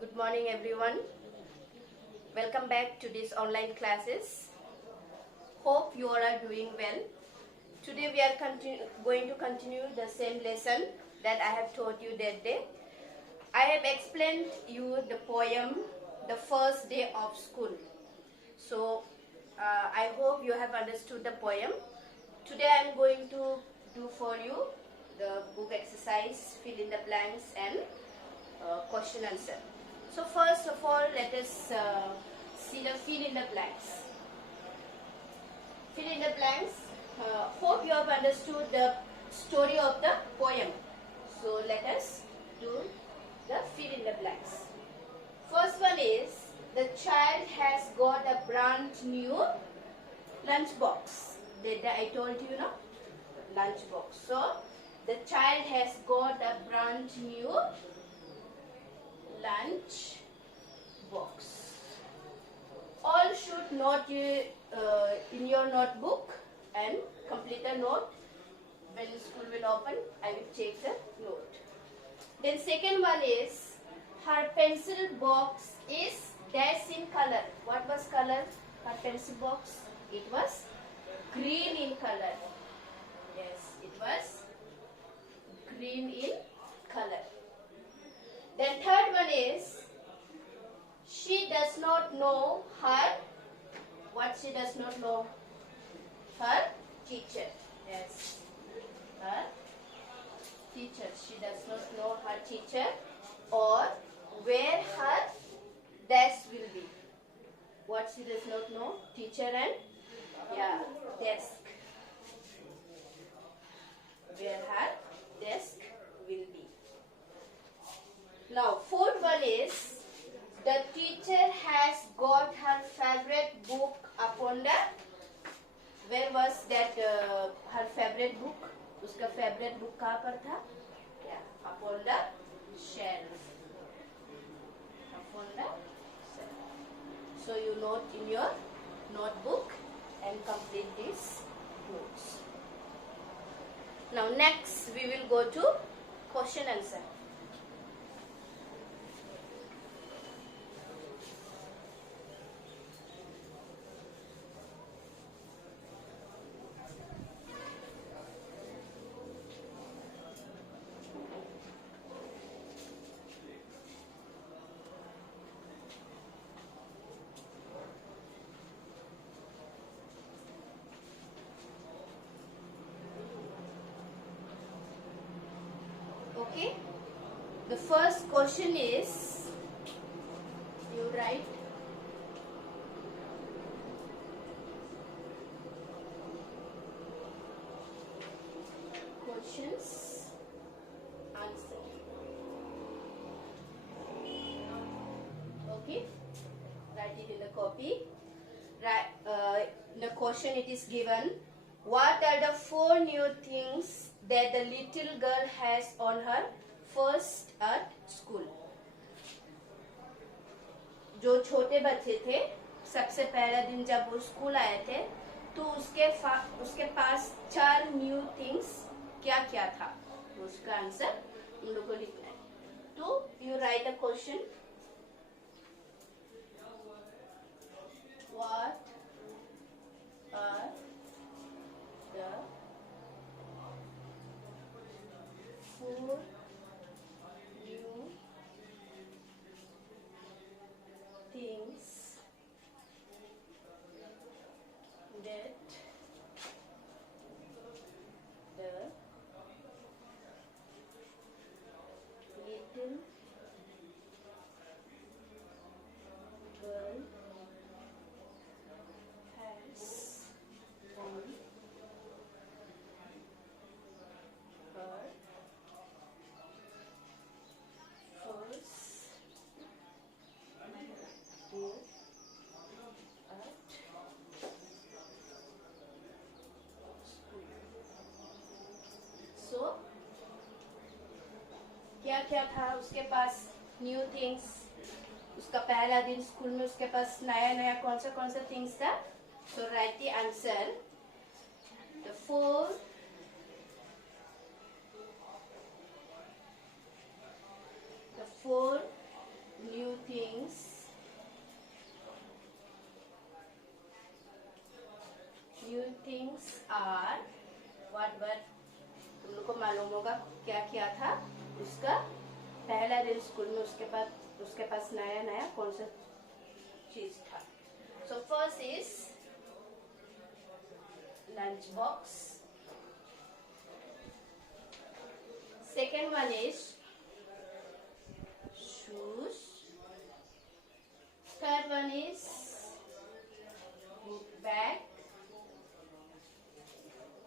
Good morning everyone. Welcome back to these online classes. Hope you all are doing well. Today we are going to continue the same lesson that I have taught you that day. I have explained you the poem The First Day of School. So I hope you have understood the poem. Today I am going to do for you the book exercise, fill in the blanks and question answer. So first of all, let us see the fill in the blanks. Fill in the blanks. Hope you have understood the story of the poem. So let us do the fill in the blanks. First one is, the child has got a brand new lunch box. I told you, no? Lunch box. So the child has got a brand new lunch box. All should note you in your notebook and complete a note. When school will open, I will check the note. Then second one is, her pencil box is dash in color. What was color? Her pencil box? It was green in color. Yes, it was green in color. Then third one is, she does not know her, what she does not know? Her teacher. Yes, her teacher. She does not know her teacher or where her desk will be. What she does not know? Teacher and desk. Where her desk will be. Now, fourth one is, the teacher has got her favorite book upon the, where was that her favorite book? Uska favorite book कहाँ पर था? Upon the shelf. Upon the shelf. So you note in your notebook and complete these notes. Now next we will go to question answer. Okay, the first question is, you write questions, answer. Okay, write it in the copy. In the question it is given, what are the 4 new things that the little girl has on her first at school? जो छोटे बच्चे थे, सबसे पहला दिन जब वो school आए थे, तो उसके पास 4 न्यू थिंग्स क्या क्या था? उसका आंसर उन लोगों को लिखना है. तो you right a question. What are the 4 new things that the little girl has on her first day at school. So, क्या क्या था उसके पास न्यू थिंग्स? उसका पहला दिन स्कूल में उसके पास नया नया कौन सा थिंग्स था? So write the answer. The 4 the 4 मालूम होगा क्या किया था उसका पहला दिन स्कूल में उसके पास नया नया कौन सा चीज था. So first is lunch box. Second one is shoes. Third one is book bag.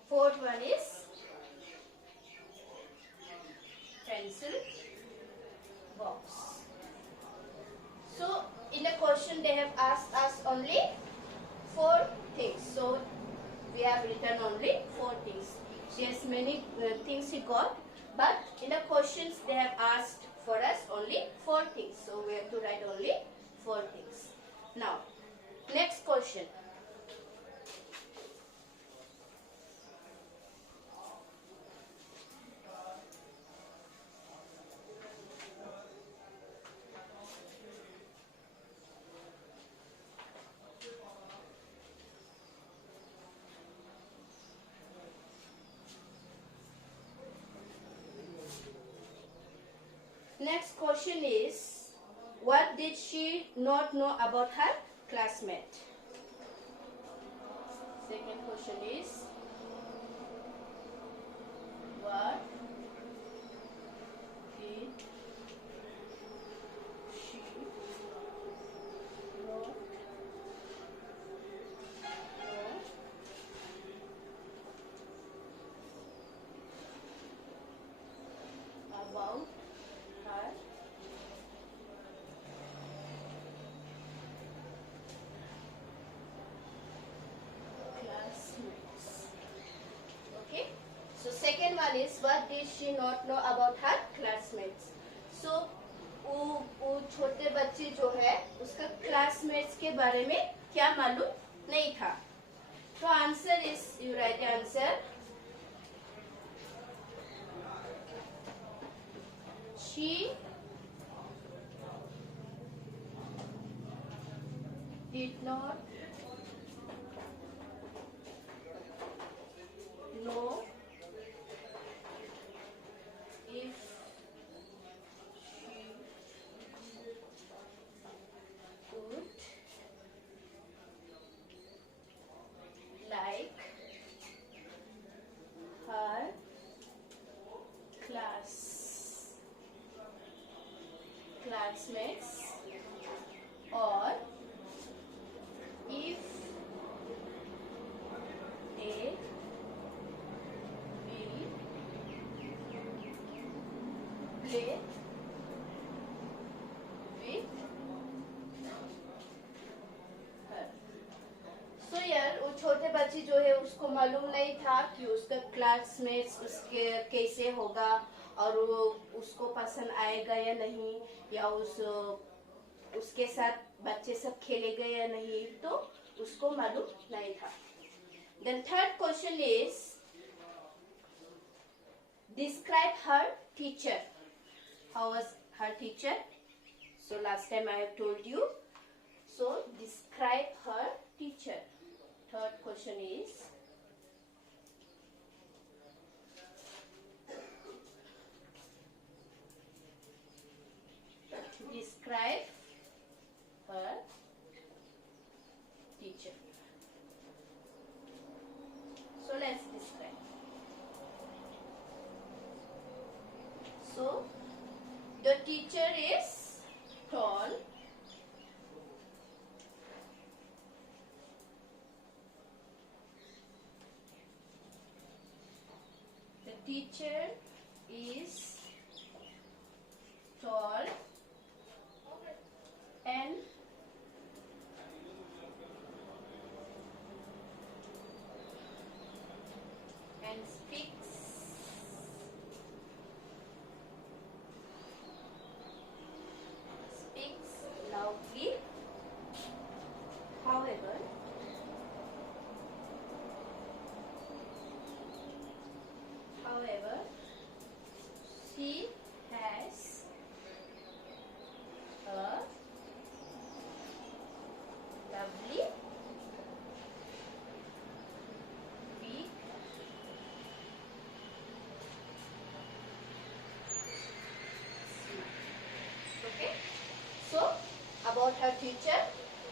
Fourth one is pencil box. So in the question they have asked us only 4 things. So we have written only 4 things. Yes, many things he got, but in the questions they have asked for us only 4 things. So we have to write only 4 things. Now, next question. Next question is, what did she not know about her classmate? Second question is, what did she not know about her classmates? Okay. So second one is, what did she not know about her classmates? So वो छोटे बच्चे जो है उसका classmates के बारे में क्या मालूम नहीं था. तो answer is, you right answer. She did not know if she would like her classmates, or if they will play with her. So यार वो छोटे बच्चे जो है उसको मालूम नहीं था कि उसका क्लासमेट्स उसके कैसे होगा और वो उसको पसंद आएगा या नहीं, या उसके साथ बच्चे सब खेलेंगे या नहीं, तो उसको मालूम नहीं था. Then third question is, describe her teacher. How was her teacher? So last time I have told you. So describe her teacher. Third question is, describe her teacher. So let's describe. So the teacher is tall, the teacher is tall and speaks loudly. However, she has her teacher.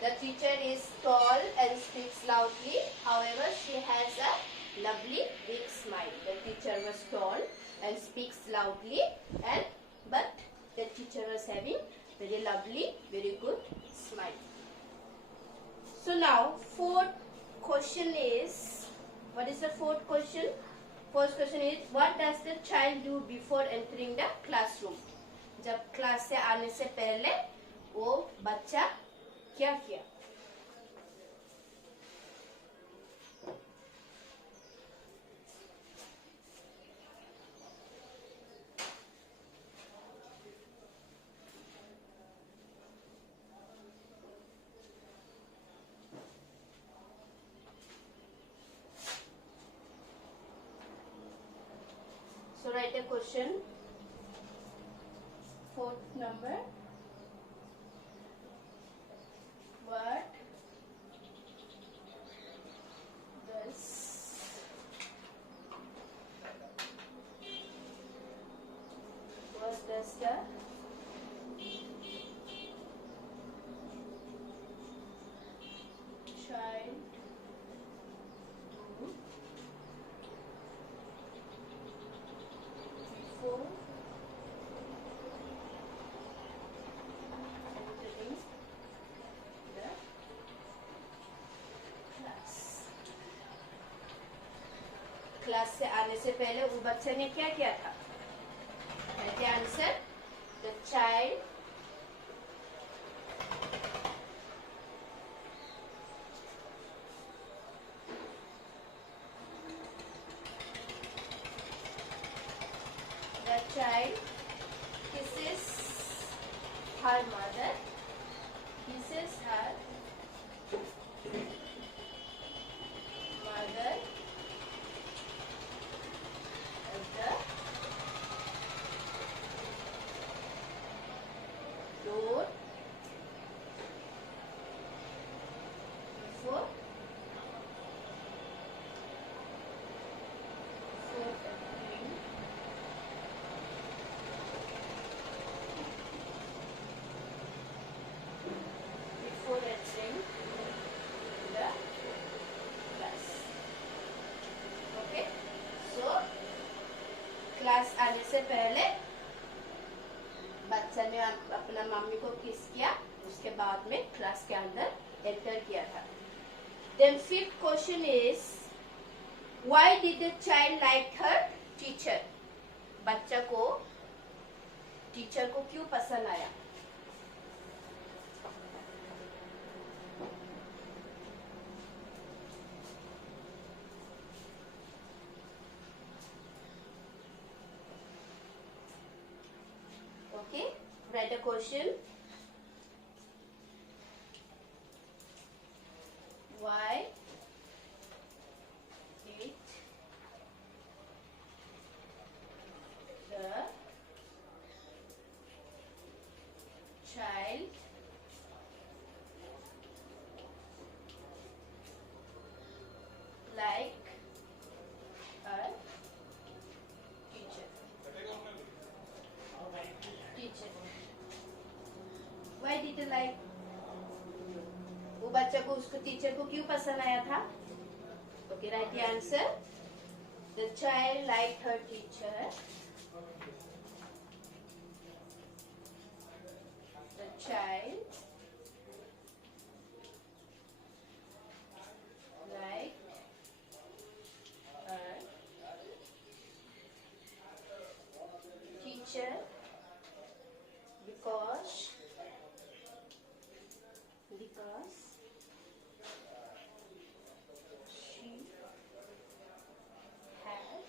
The teacher is tall and speaks loudly. However, she has a lovely big smile. The teacher was tall and speaks loudly, but the teacher was having very lovely, very good smile. So now, fourth question is, what is the fourth question? First question is, what does the child do before entering the classroom? जब class से आने से पहले वो बच्चा क्या किया? So write a question. Fourth number. What does the child do before entering the class? Class से आने से पहले वो बच्चे ने क्या किया था? The answer: the child kisses her mother. Kisses her mother at the door before entering the class. Okay, so class आने से पहले बच्चा ने अपना मम्मी को किस किया, उसके बाद में क्लास के अंदर एंटर किया था. Then fifth question is, why did the child like her teacher? बच्चा को टीचर को क्यों पसंद आया? Okay, write a question. Why did the child like a teacher? Why did you like? वो बच्चा को उसको टीचर को क्यों पसंद आया था? Okay, write the answer. The child liked her teacher. The child liked her teacher because she had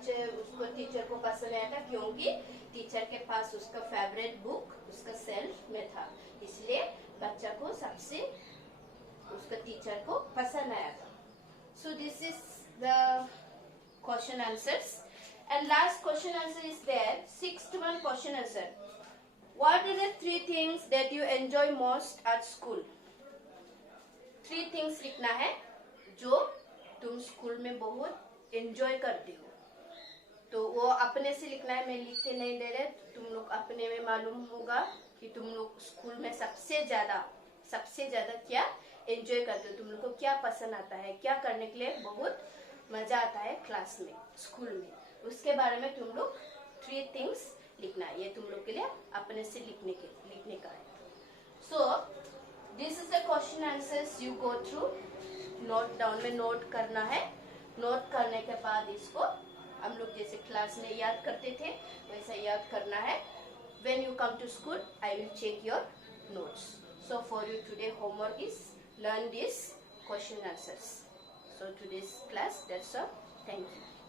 बच्चे उसको टीचर को पसंद आया था क्योंकि टीचर के पास उसका फेवरेट बुक उसका सेल्फ में था, इसलिए बच्चा को सबसे उसका टीचर को पसंद आया था. So this is the question answers, and last question answer is there. Sixth one question answer. What are the 3 things that you enjoy most at school? 3 things लिखना है जो तुम स्कूल में बहुत एंजॉय करते हो. तो वो अपने से लिखना है, मैं लिख के नहीं दे रहे. तुम लोग अपने में मालूम होगा कि तुम लोग स्कूल में सबसे ज्यादा क्या एंजॉय करते हो, तुम लोग को क्या पसंद आता है, क्या करने के लिए बहुत मजा आता है क्लास में, स्कूल में, उसके बारे में तुम लोग 3 थिंग्स लिखना है. ये तुम लोग के लिए अपने से लिखने का है. So this is the question answers you go through. Note down में नोट करना है. नोट करने के बाद इसको हम लोग जैसे क्लास में याद करते थे वैसा याद करना है. When you come to school, I will check your notes. So for you today homework is learn these question answers. So today's class, that's all. Thank you.